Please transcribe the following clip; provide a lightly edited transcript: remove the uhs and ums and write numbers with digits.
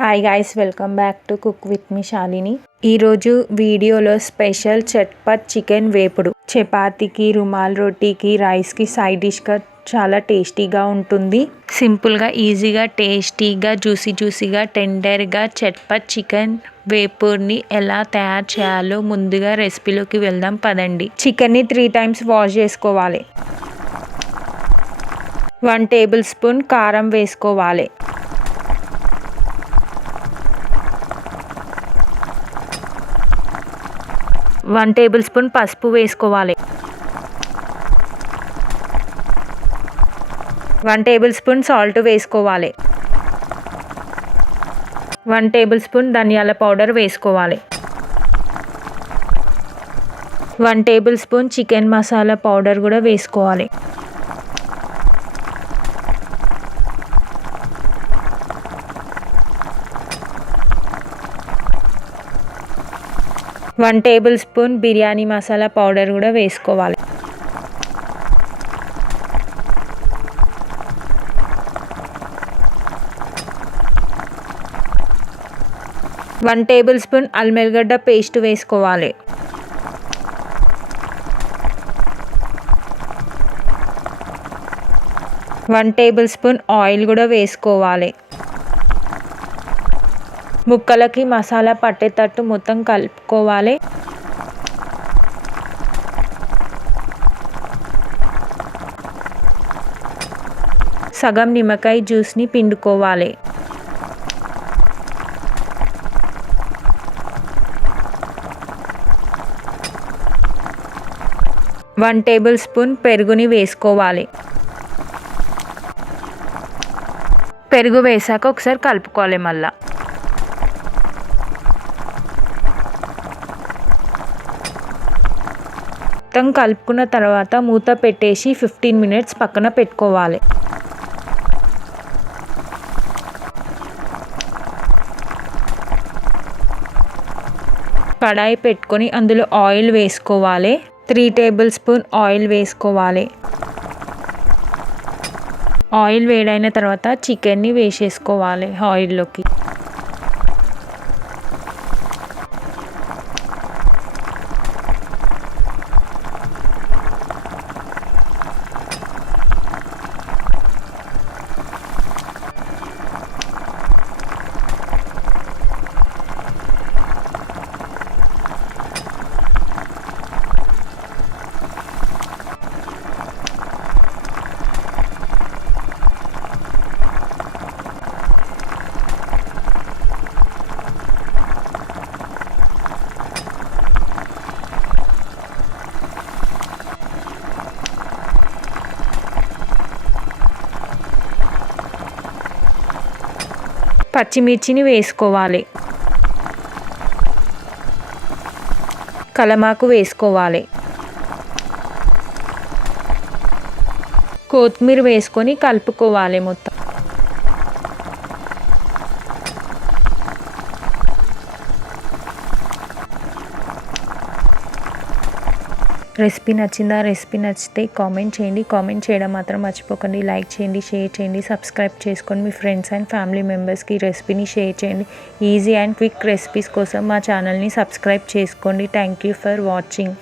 Hi guys, welcome back to cook with me Shalini. ఈరోజు వీడియోలో special chatpat chicken వేపుడు. చపాతీకి, రుమాల్ రోటీకి, రైస్కి సైడ్ డిష్గా చాలా టేస్టీగా ఉంటుంది. సింపుల్గా, ఈజీగా, టేస్టీగా, జ్యూసీగా, టెండర్గా చట్పట్ చికెన్ వేపుడుని ఎలా తయారు చేయాలో ముందుగా రెసిపీలోకి వెళ్దాం పదండి. చికెన్ని 3 times వాష్ చేసుకోవాలి. 1 tablespoon కారం వేసుకోవాలి. 1 tablespoon పసుపు వేసుకోవాలి. 1 tablespoon సాల్ట్ వేసుకోవాలి. 1 tablespoon ధనియాల పౌడర్ వేసుకోవాలి. 1 tablespoon చికెన్ మసాలా పౌడర్ కూడా వేసుకోవాలి. One table spoon biryani masala powder కూడా వేసుకోవాలి. వన్ టేబుల్ స్పూన్ అల్లం వెల్లిగడ్డ పేస్ట్ వేసుకోవాలి. వన్ టేబుల్ స్పూన్ ఆయిల్ కూడా వేసుకోవాలి. ముక్కలకి మసాలా పట్టేటట్టు మొత్తం కలుపుకోవాలి. సగం నిమ్మకాయ జ్యూస్ని పిండుకోవాలి. వన్ టేబుల్ స్పూన్ పెరుగుని వేసుకోవాలి. పెరుగు వేసాక ఒకసారి కలుపుకోవాలి. మళ్ళా మొత్తం కలుపుకున్న తర్వాత మూత పెట్టేసి 15 minutes పక్కన పెట్టుకోవాలి. కడాయి పెట్టుకొని అందులో ఆయిల్ వేసుకోవాలి. 3 tablespoon ఆయిల్ వేసుకోవాలి. ఆయిల్ వేడైన తర్వాత చికెన్ని వేసేసుకోవాలి ఆయిల్లోకి. పచ్చిమిర్చిని వేసుకోవాలి. కలమాకు వేసుకోవాలి. కొత్తిమీర వేసుకొని కలుపుకోవాలి మొత్తం. రెసిపీ నచ్చిందా? రెసిపీ నచ్చితే కామెంట్ చేయండి. కామెంట్ చేయడం మాత్రం మర్చిపోకండి. లైక్ చేయండి, షేర్ చేయండి, సబ్స్క్రైబ్ చేసుకొని మీ ఫ్రెండ్స్ అండ్ ఫ్యామిలీ మెంబర్స్కి ఈ రెసిపీని షేర్ చేయండి. ఈజీ అండ్ క్విక్ రెసిపీస్ కోసం మా ఛానల్ని సబ్స్క్రైబ్ చేసుకోండి. Thank you for watching.